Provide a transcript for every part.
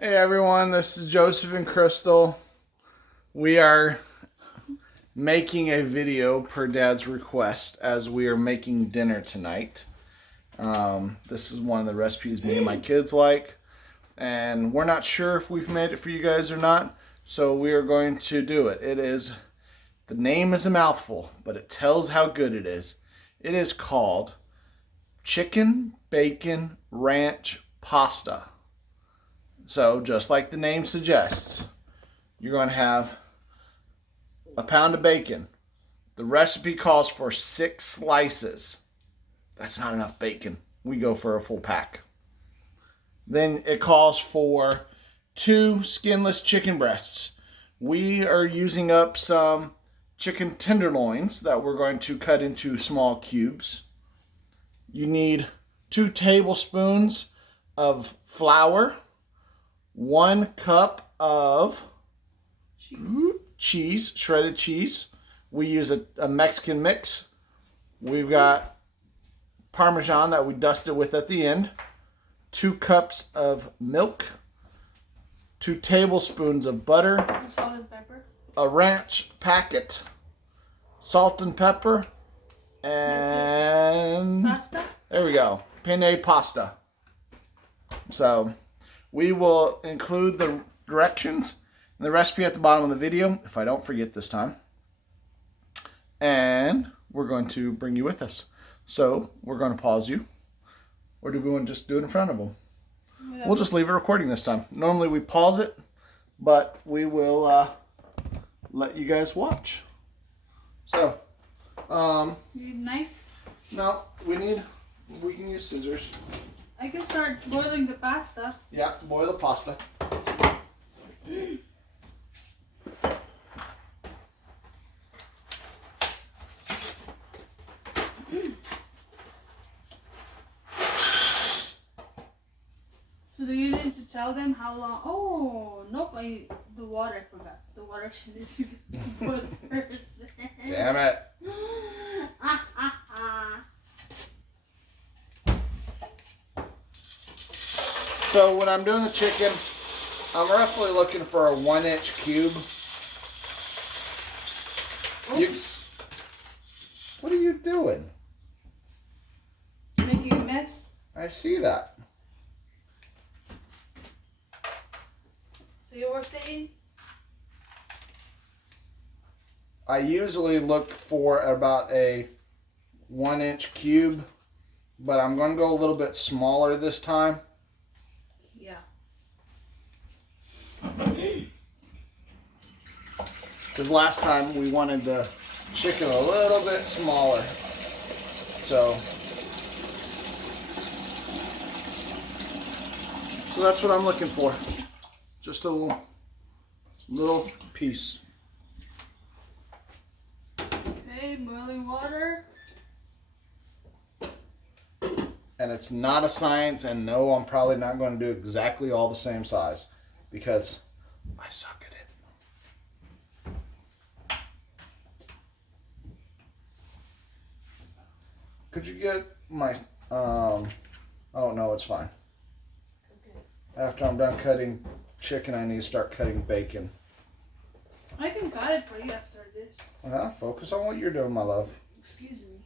Hey everyone, this is Joseph and Crystal. We are making a video per Dad's request as we are making dinner tonight. This is one of the recipes me and my kids like, and we're not sure if we've made it for you guys or not, so we are going to do it. The name is a mouthful, but it tells how good it is. It is called Chicken Bacon Ranch Pasta. So, just like the name suggests, you're going to have a pound of bacon. The recipe calls for 6 slices. That's not enough bacon. We go for a full pack. Then it calls for 2 skinless chicken breasts. We are using up some chicken tenderloins that we're going to cut into small cubes. You need 2 tablespoons of flour. 1 cup of cheese, shredded cheese. We use a Mexican mix. We've got Parmesan that we dusted with at the end. 2 cups of milk. 2 tablespoons of butter. Salt and pepper. A ranch packet. Salt and pepper. And pasta. There we go. Penne pasta. So we will include the directions and the recipe at the bottom of the video, if I don't forget this time. And we're going to bring you with us. So we're going to pause you. Or do we want to just do it in front of them? Yeah. We'll just leave it recording this time. Normally we pause it, but we will let you guys watch. So, You need a knife? no, we can use scissors. I can start boiling the pasta. Yeah, boil the pasta. So do you need to tell them how long? Oh, nope, the water, I forgot. The water should boil first. Damn it. So when I'm doing the chicken, I'm roughly looking for a 1-inch cube. What are you doing? Making a mess. I see that. So you were saying? I usually look for about a 1-inch cube, but I'm going to go a little bit smaller this time. Yeah. Because last time we wanted the chicken a little bit smaller. So that's what I'm looking for. Just a little piece. Okay, boiling water. And it's not a science, and no, I'm probably not going to do exactly all the same size because I suck at it. Could you get my, oh no, it's fine. Okay. After I'm done cutting chicken, I need to start cutting bacon. I can cut it for you after this. Focus on what you're doing, my love. Excuse me.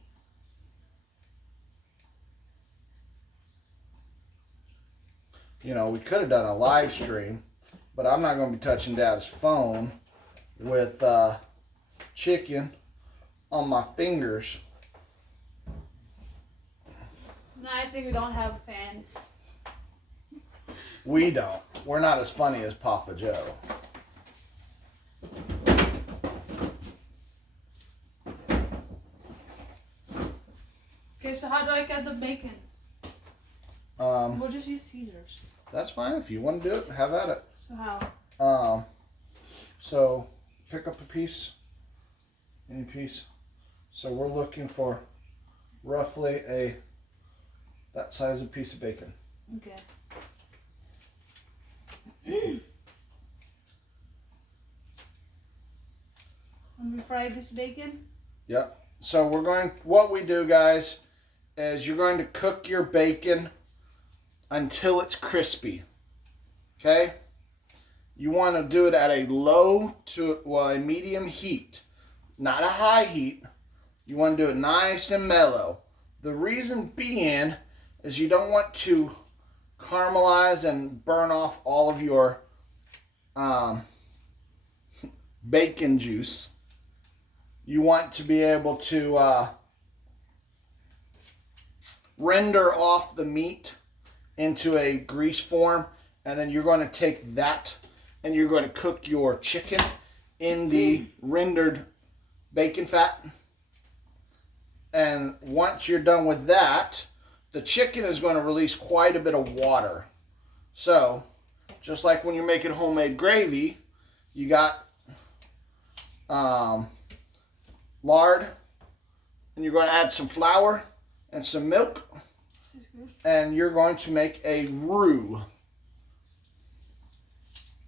You know, we could have done a live stream, but I'm not going to be touching Dad's phone with chicken on my fingers. No, I think we don't have fans. We don't. We're not as funny as Papa Joe. Okay, so how do I cut the bacon? We'll just use scissors. That's fine. If you want to do it, have at it. So how? So pick up a piece, any piece. So we're looking for roughly that size of piece of bacon. Okay. Let me fry this bacon. Yep. So what we do, guys, is you're going to cook your bacon until it's crispy. Okay? you want to do it at a low to, well, a medium heat, not a high heat. You want to do it nice and mellow. The reason being is you don't want to caramelize and burn off all of your bacon juice. You want to be able to render off the meat into a grease form, and then you're going to take that and you're going to cook your chicken in the rendered bacon fat. And once you're done with that, the chicken is going to release quite a bit of water. So, just like when you're making homemade gravy, you got lard, and you're going to add some flour and some milk, and you're going to make a roux.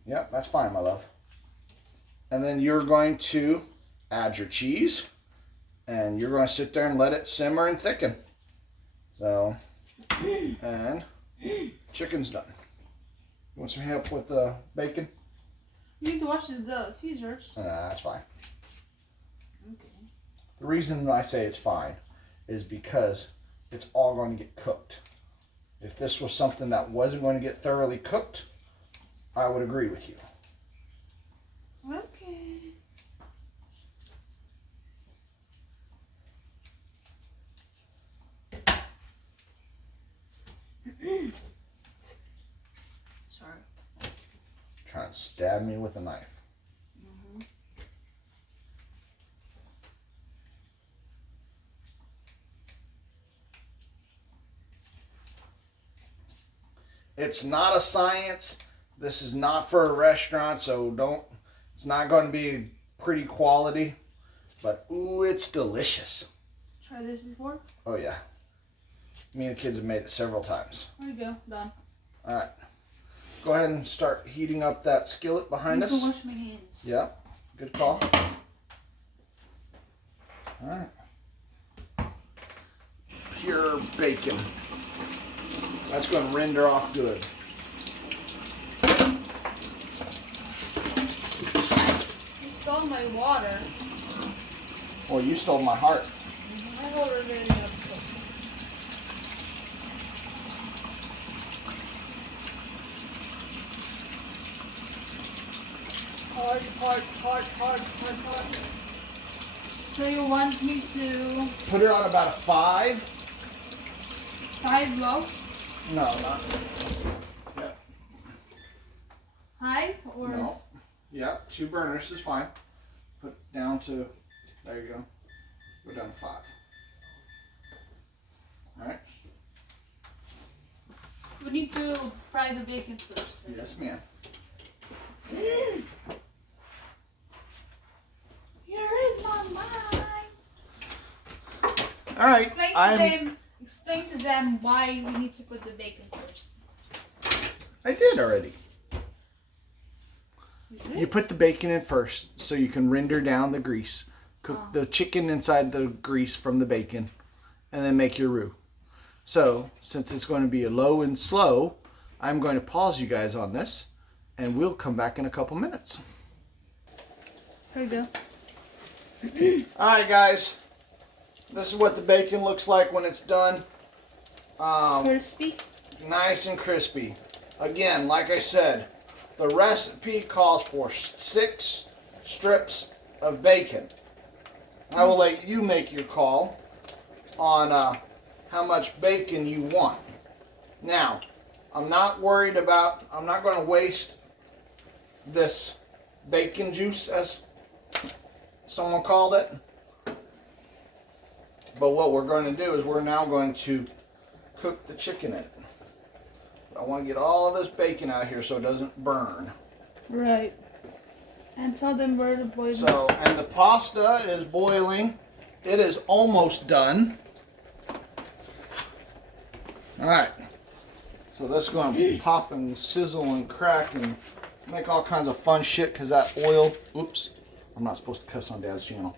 Yep, that's fine, my love. And then you're going to add your cheese, and you're going to sit there and let it simmer and thicken. So, and chicken's done. You want some help with the bacon? You need to wash the Caesars. That's fine. Okay. The reason I say it's fine is because it's all going to get cooked. If this was something that wasn't going to get thoroughly cooked, I would agree with you. Okay. Sorry. Trying to stab me with a knife. It's not a science. This is not for a restaurant, so it's not going to be pretty quality. But, ooh, it's delicious. Try this before? Oh, yeah. Me and the kids have made it several times. There you go. Done. All right. Go ahead and start heating up that skillet behind us. I need to wash my hands. Yeah. Good call. All right. Pure bacon. That's going to render off good. You stole my water. Well, you stole my heart. My water is ready up. Hard. So you want me to Put it on about a 5. 5 low? No, not. Yeah. High or No. Yeah, 2 burners is fine. Put it down to, there you go. Go down to 5. All right. we need to fry the bacon first. Yes, ma'am. You're in my mind. All right. Explain to them why we need to put the bacon first. I did already. You put the bacon in first so you can render down the grease. Cook the chicken inside the grease from the bacon and then make your roux. So, since it's going to be a low and slow, I'm going to pause you guys on this and we'll come back in a couple minutes. Here you go. Alright guys, this is what the bacon looks like when it's done. Crispy? Nice and crispy. Again, like I said, the recipe calls for 6 strips of bacon. I will let you make your call on how much bacon you want. Now, I'm not going to waste this bacon juice, as someone called it. But what we're going to do is we're now going to cook the chicken in it. I want to get all of this bacon out of here so it doesn't burn. Right. And tell them where to boil. So, and the pasta is boiling. It is almost done. Alright. So that's going to pop and sizzle and crack and make all kinds of fun shit because that oil, oops, I'm not supposed to cuss on Dad's channel.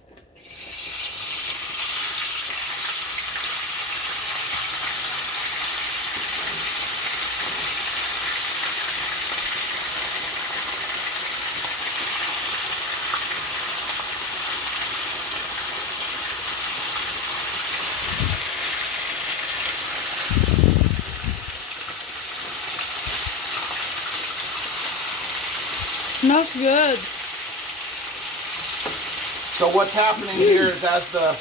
Smells good. So what's happening here is as the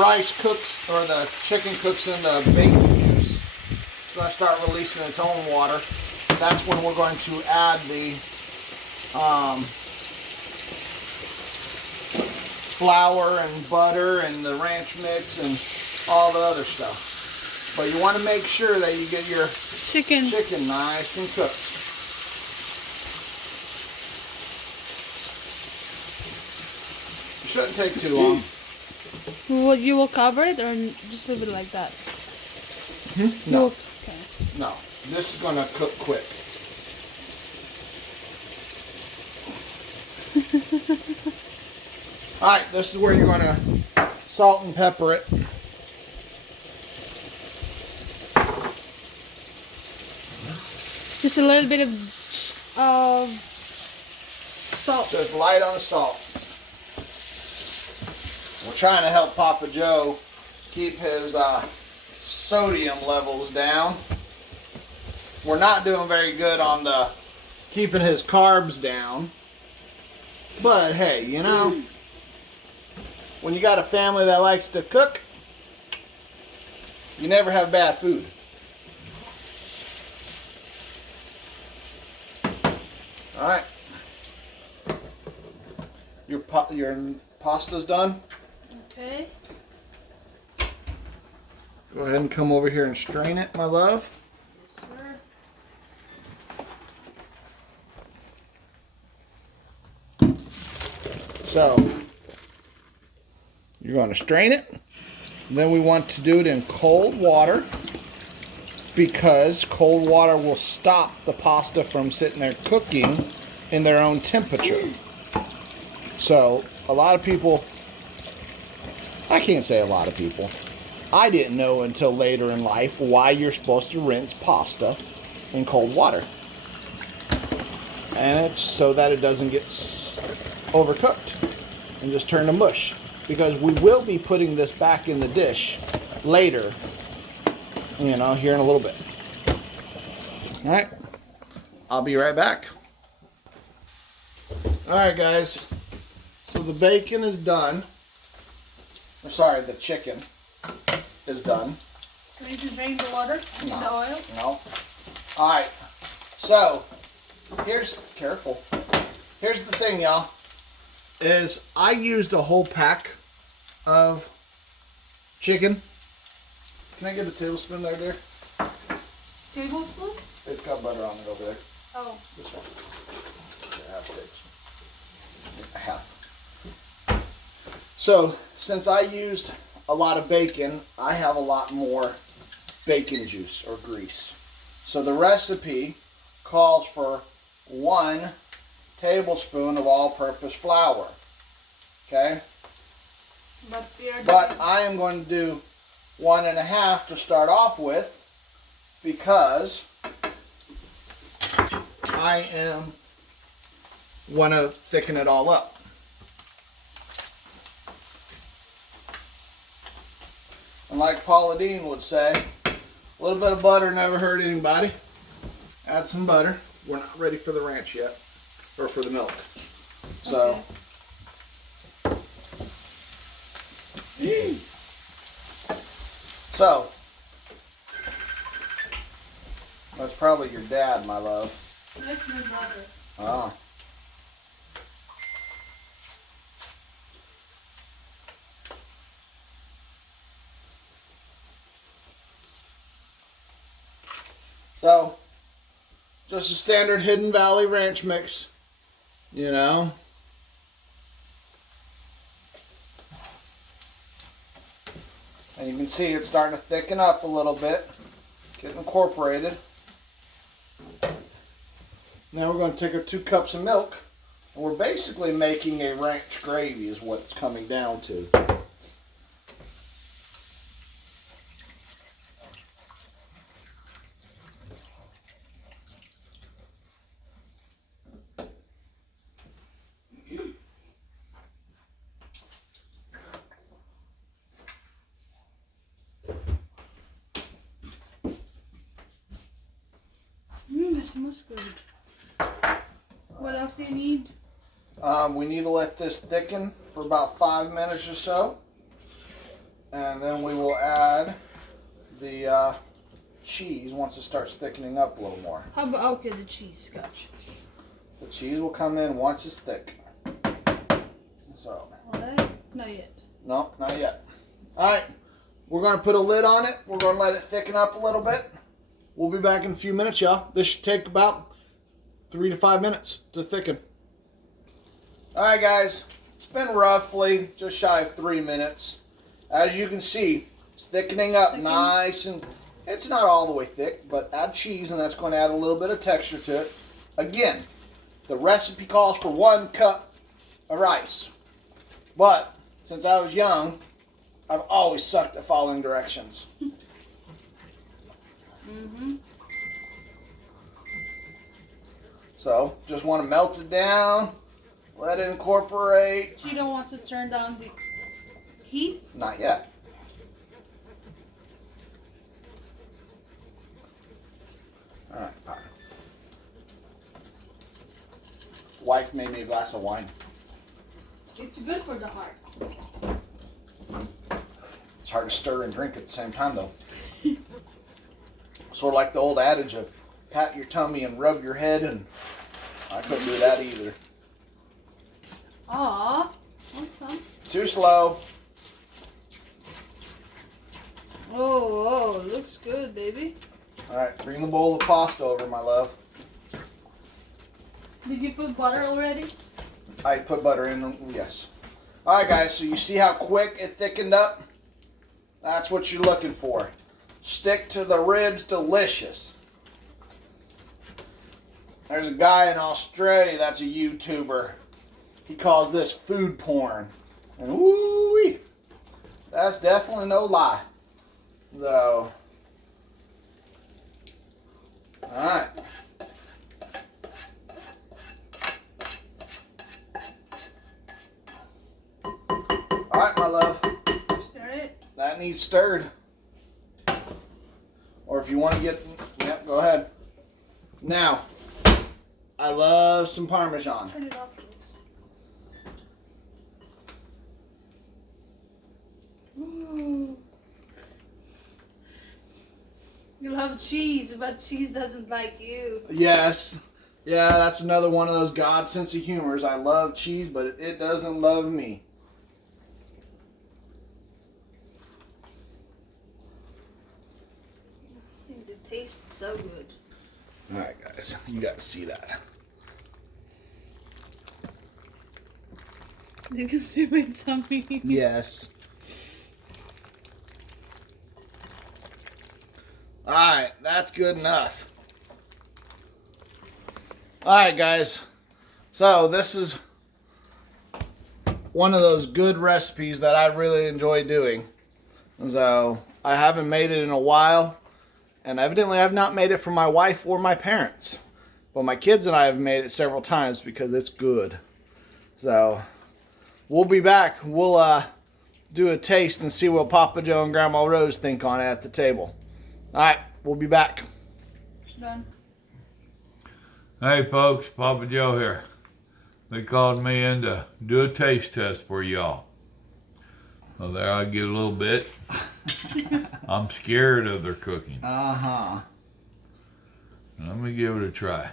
rice cooks, or the chicken cooks in the bacon juice, it's going to start releasing its own water. That's when we're going to add the flour and butter and the ranch mix and all the other stuff. But you want to make sure that you get your Chicken nice and cooked. It shouldn't take too long. You will cover it or just leave it like that? No. Okay. No. This is going to cook quick. Alright, this is where you're going to salt and pepper it. Just a little bit of salt. Just light on the salt. We're trying to help Papa Joe keep his sodium levels down. We're not doing very good on the keeping his carbs down. But hey, you know, when you got a family that likes to cook, you never have bad food. All right. Your pasta's done? Okay. Go ahead and come over here and strain it, my love. Yes, sir. So, you're going to strain it. Then we want to do it in cold water, because cold water will stop the pasta from sitting there cooking in their own temperature. So, a lot of people, I can't say a lot of people, I didn't know until later in life why you're supposed to rinse pasta in cold water. And it's so that it doesn't get overcooked and just turn to mush. Because we will be putting this back in the dish later, you know, here in a little bit. All right, I'll be right back. All right, guys, so the bacon is done. Or sorry, the chicken is done. So you can drain the water and the oil? No. All right, so here's the thing, y'all, is I used a whole pack of chicken. Can I get a tablespoon there, dear? Tablespoon? It's got butter on it over there. Oh. This one. Yeah, half. So, since I used a lot of bacon, I have a lot more bacon juice or grease. So the recipe calls for 1 tablespoon of all-purpose flour. Okay? But I am going to do 1.5 to start off with, because I want to thicken it all up. And like Paula Deen would say, a little bit of butter never hurt anybody. Add some butter. We're not ready for the ranch yet, or for the milk. So, okay. So, that's probably your dad, my love. That's my brother. Ah. So, just a standard Hidden Valley ranch mix, you know. And you can see it's starting to thicken up a little bit, getting incorporated. Now we're going to take our 2 cups of milk, and we're basically making a ranch gravy is what it's coming down to. It smells good. What else do you need? We need to let this thicken for about 5 minutes or so. And then we will add the cheese once it starts thickening up a little more. How about, okay, the cheese, gotcha. The cheese will come in once it's thick. So. Alright, not yet. No, not yet. Alright, we're going to put a lid on it. We're going to let it thicken up a little bit. We'll be back in a few minutes, y'all. This should take about 3 to 5 minutes to thicken. Alright, guys. It's been roughly just shy of 3 minutes. As you can see, it's thickening up nice, and it's not all the way thick, but add cheese and that's going to add a little bit of texture to it. Again, the recipe calls for 1 cup of rice. But since I was young, I've always sucked at following directions. So, just want to melt it down, let it incorporate. You don't want to turn down the heat? Not yet. Alright, fine. Wife made me a glass of wine. It's good for the heart. It's hard to stir and drink at the same time, though. Sort of like the old adage of pat your tummy and rub your head, and I couldn't do that either. Aw, want some? Too slow. Oh, looks good, baby. Alright, bring the bowl of pasta over, my love. Did you put butter already? I put butter in, yes. Alright, guys, so you see how quick it thickened up? That's what you're looking for. Stick to the ribs, delicious. There's a guy in Australia that's a YouTuber. He calls this food porn. And woo-wee, that's definitely no lie. So, alright. Alright, my love. Stir it. That needs stirred. Or if you want to get, yep, go ahead. Now, I love some Parmesan. Turn it off, please. Ooh. You love cheese, but cheese doesn't like you. Yes. Yeah, that's another one of those God sense of humors. I love cheese, but it doesn't love me. It tastes so good. Alright, guys. You got to see that. You can see my tummy. Yes. Alright, that's good enough. Alright, guys. So, this is one of those good recipes that I really enjoy doing. So, I haven't made it in a while. And evidently, I've not made it for my wife or my parents. But my kids and I have made it several times because it's good. So, we'll be back. We'll do a taste and see what Papa Joe and Grandma Rose think on it at the table. Alright, we'll be back. Done. Hey folks, Papa Joe here. They called me in to do a taste test for y'all. Well, there I get a little bit. I'm scared of their cooking. Uh-huh. Let me give it a try.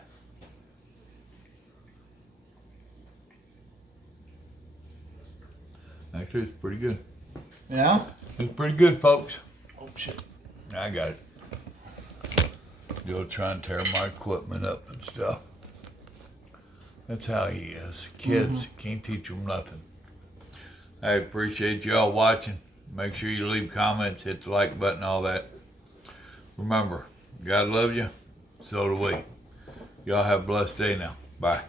Actually, it's pretty good. Yeah? It's pretty good, folks. Oh, shit. I got it. Joe trying to tear my equipment up and stuff. That's how he is. Kids, can't teach them nothing. I appreciate y'all watching. Make sure you leave comments, hit the like button, all that. Remember, God loves you, so do we. Y'all have a blessed day now. Bye.